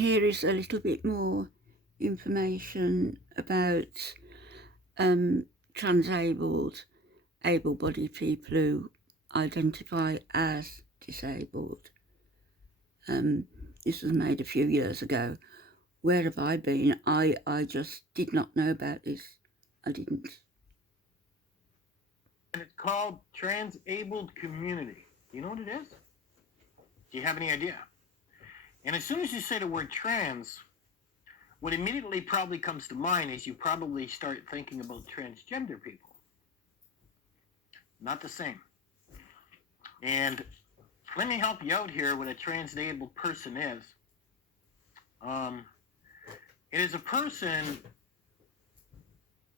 here is a little bit more information about transabled, able-bodied people who identify as disabled. This was made a few years ago. Where have I been? I just did not know about this. I didn't. And it's called Transabled Community. You know what it is? Do you have any idea? And as soon as you say the word trans, what immediately probably comes to mind is you probably start thinking about transgender people. Not the same. And let me help you out here what a transabled person is. It is a person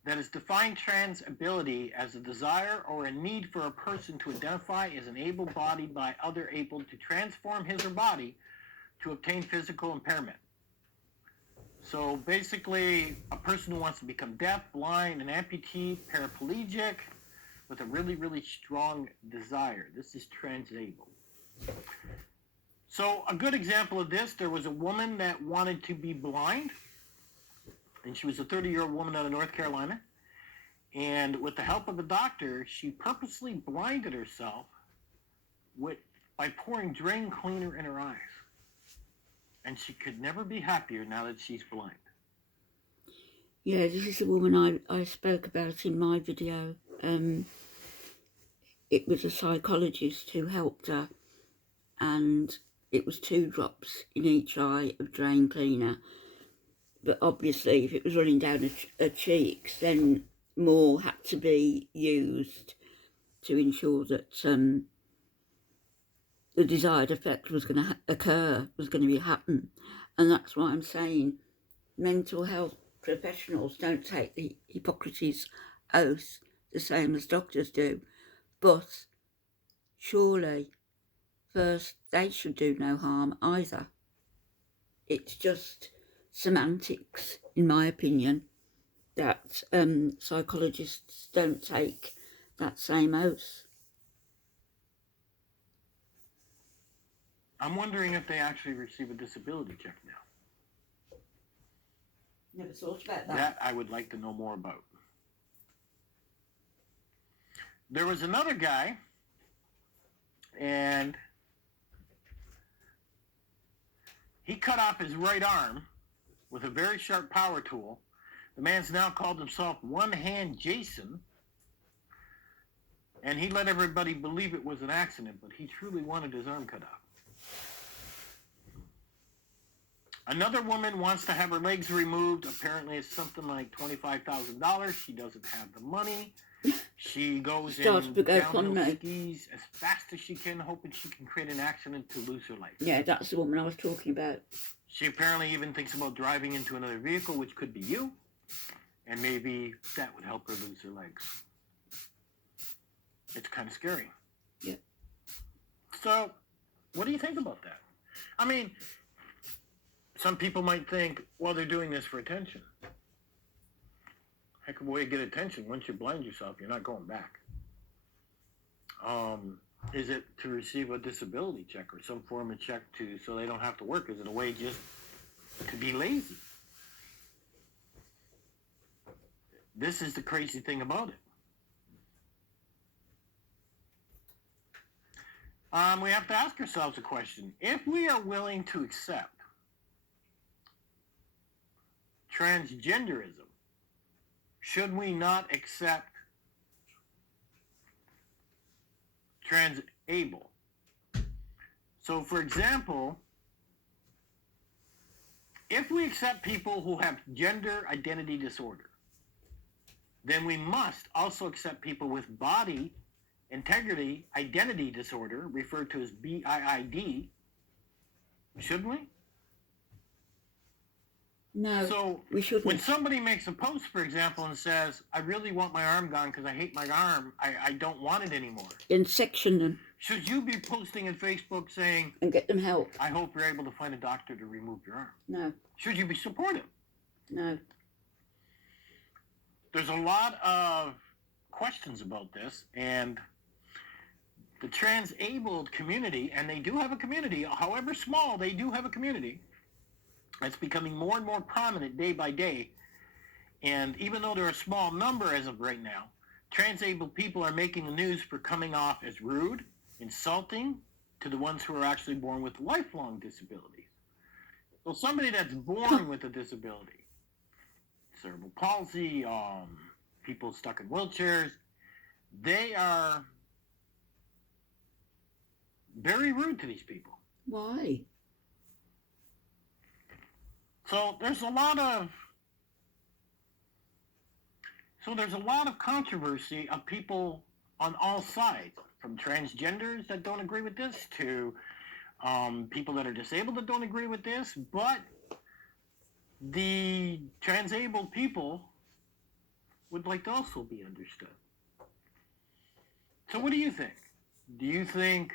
that has defined trans ability as a desire or a need for a person to identify as an able-bodied by other able to transform his or body to obtain physical impairment. So basically, a person who wants to become deaf, blind, an amputee, paraplegic, with a really, really strong desire. This is transabled. So a good example of this, there was a woman that wanted to be blind, and she was a 30-year-old woman out of North Carolina. And with the help of a doctor, she purposely blinded herself by pouring drain cleaner in her eyes. And she could never be happier now that she's blind. Yeah, this is a woman I spoke about in my video. It was a psychologist who helped her, and it was 2 drops in each eye of drain cleaner. But obviously, if it was running down her cheeks, then more had to be used to ensure that the desired effect was going to occur, was going to happen. And that's why I'm saying mental health professionals don't take the Hippocrates oath the same as doctors do. But surely, first, they should do no harm either. It's just semantics, in my opinion, that psychologists don't take that same oath. I'm wondering if they actually receive a disability check now. Never thought about that. That I would like to know more about. There was another guy, and he cut off his right arm with a very sharp power tool. The man's now called himself One Hand Jason, and he let everybody believe it was an accident, but he truly wanted his arm cut off. Another woman wants to have her legs removed. Apparently it's something like $25,000. She doesn't have the money. She goes in downhill skis as fast as she can, hoping she can create an accident to lose her legs. Yeah, that's the woman I was talking about. She apparently even thinks about driving into another vehicle, which could be you, and maybe that would help her lose her legs. It's kind of scary. Yeah. So, what do you think about that? I mean, some people might think, well, they're doing this for attention. Heck of a way to get attention. Once you blind yourself, you're not going back. Is it to receive a disability check or some form of check so they don't have to work? Is it a way just to be lazy? This is the crazy thing about it. We have to ask ourselves a question. If we are willing to accept transgenderism, should we not accept transable? So, for example, if we accept people who have gender identity disorder, then we must also accept people with body integrity identity disorder, referred to as BIID, shouldn't we? No, so we shouldn't. When somebody makes a post, for example, and says, I really want my arm gone because I hate my arm, I don't want it anymore. Then section them. Should you be posting in Facebook saying... And get them help. I hope you're able to find a doctor to remove your arm. No. Should you be supportive? No. There's a lot of questions about this, and the transabled community, and they do have a community, however small, they do have a community, It's becoming more and more prominent day by day. And even though they're a small number as of right now, transabled people are making the news for coming off as rude, insulting to the ones who are actually born with lifelong disabilities. So somebody that's born with a disability, cerebral palsy, people stuck in wheelchairs, they are very rude to these people. Why? So there's a lot of controversy of people on all sides, from transgenders that don't agree with this to people that are disabled that don't agree with this, but the transabled people would like to also be understood. So what do you think? Do you think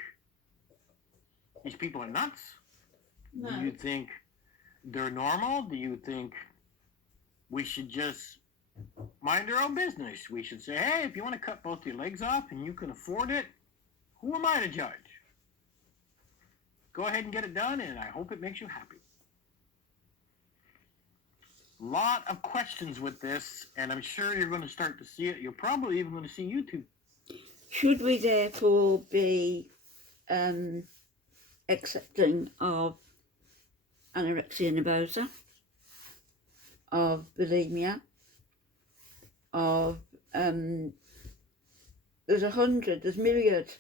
these people are nuts? No. Do you think they're normal? Do you think we should just mind our own business? We should say, hey, if you want to cut both your legs off and you can afford it, who am I to judge? Go ahead and get it done, and I hope it makes you happy. A lot of questions with this, and I'm sure you're going to start to see it. You're probably even going to see YouTube. Should we therefore be accepting of anorexia nervosa, of bulimia, of there's myriad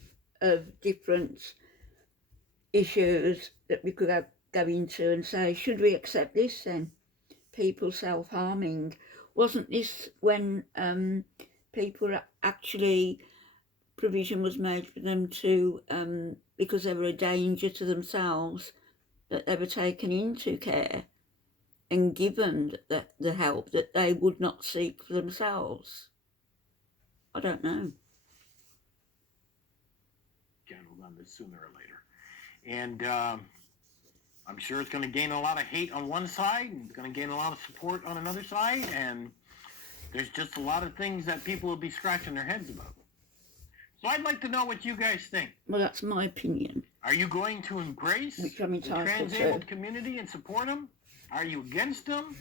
of different issues that we could go into and say, should we accept this then? People self-harming. Wasn't this when people actually, provision was made for them to, because they were a danger to themselves, that they were taken into care and given the help that they would not seek for themselves? I don't know. Jen will run this sooner or later. And I'm sure it's going to gain a lot of hate on one side and it's going to gain a lot of support on another side. And there's just a lot of things that people will be scratching their heads about. So I'd like to know what you guys think. Well, that's my opinion. Are you going to embrace the transabled community and support them? Are you against them?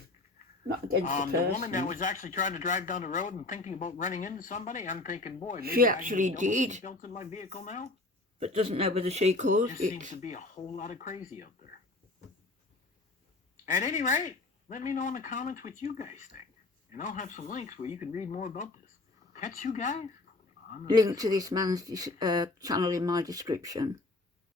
Not against the person. The woman that was actually trying to drive down the road and thinking about running into somebody, I'm thinking, boy, maybe she actually did. Built in my vehicle now, but doesn't know whether she caused it. There seems to be a whole lot of crazy out there. At any rate, let me know in the comments what you guys think, and I'll have some links where you can read more about this. Catch you guys. Link to this man's channel in my description.